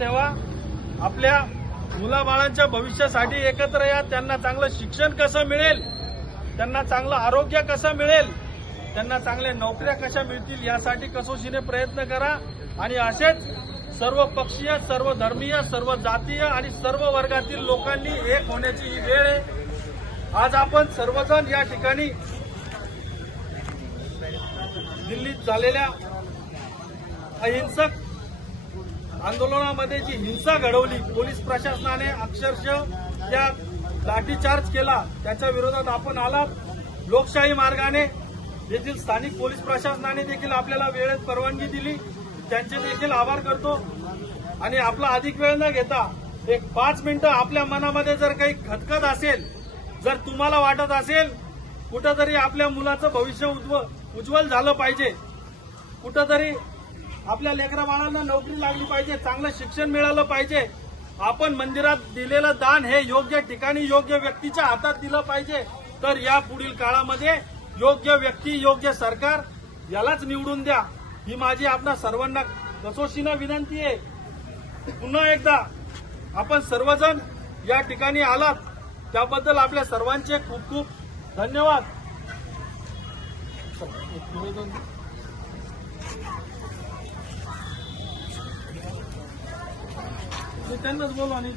ठेवा, आपल्या मुलाबाळांच्या भविष्यासाठी एकत्र या. त्यांना चांगलं शिक्षण कसं मिळेल, त्यांना चांगलं आरोग्य कसं मिळेल, त्यांना चांगल्या नोकऱ्या कशा मिळतील यासाठी कसोशीने प्रयत्न करा. आणि असेच सर्व पक्षीय, सर्व धर्मीय, सर्व जातीय आणि सर्व वर्गातील लोकांनी एक होण्याची ही वेळ आहे. आज आपण सर्वजण या ठिकाणी दिल्लीत झालेल्या अहिंसक आंदोलनामध्ये जी हिंसा घडवली, पोलीस प्रशासनाने अक्षरशः त्या लाठीचार्ज केला, त्याच्या विरोधात आपण आलात. लोकशाही मार्गाने येथील स्थानिक पोलीस प्रशासनाने देखील आपल्याला वेळेत परवानगी दिली, त्यांचे देखील आभार करतो. आणि आपला अधिक वेळ न घेता एक 5 मिनिटं आपल्या मनामध्ये जर काही खतखत असेल, जर तुम्हाला वाटत असेल कुठंतरी आपल्या मुलाचं भविष्य उज्ज्वल झालं पाहिजे, कुठंतरी आपल्या लेकरा बाळांना नोकरी लागली पाहिजे, चांगलं शिक्षण मिळालं पाहिजे, आपण मंदिरात दिलेलं दान हे योग्य ठिकाणी योग्य व्यक्तीच्या हातात दिलं पाहिजे, तर या पुढील काळामध्ये योग्य व्यक्ती, योग्य सरकार यालाच निवडून द्या. ही माझी आपणा सर्वांना कसोशीनं विनंती आहे. पुन्हा एकदा आपण सर्वजण या ठिकाणी आलात त्याबद्दल आपल्या सर्वांचे खूप खूप धन्यवाद. त्यांनाच बोलवा नाही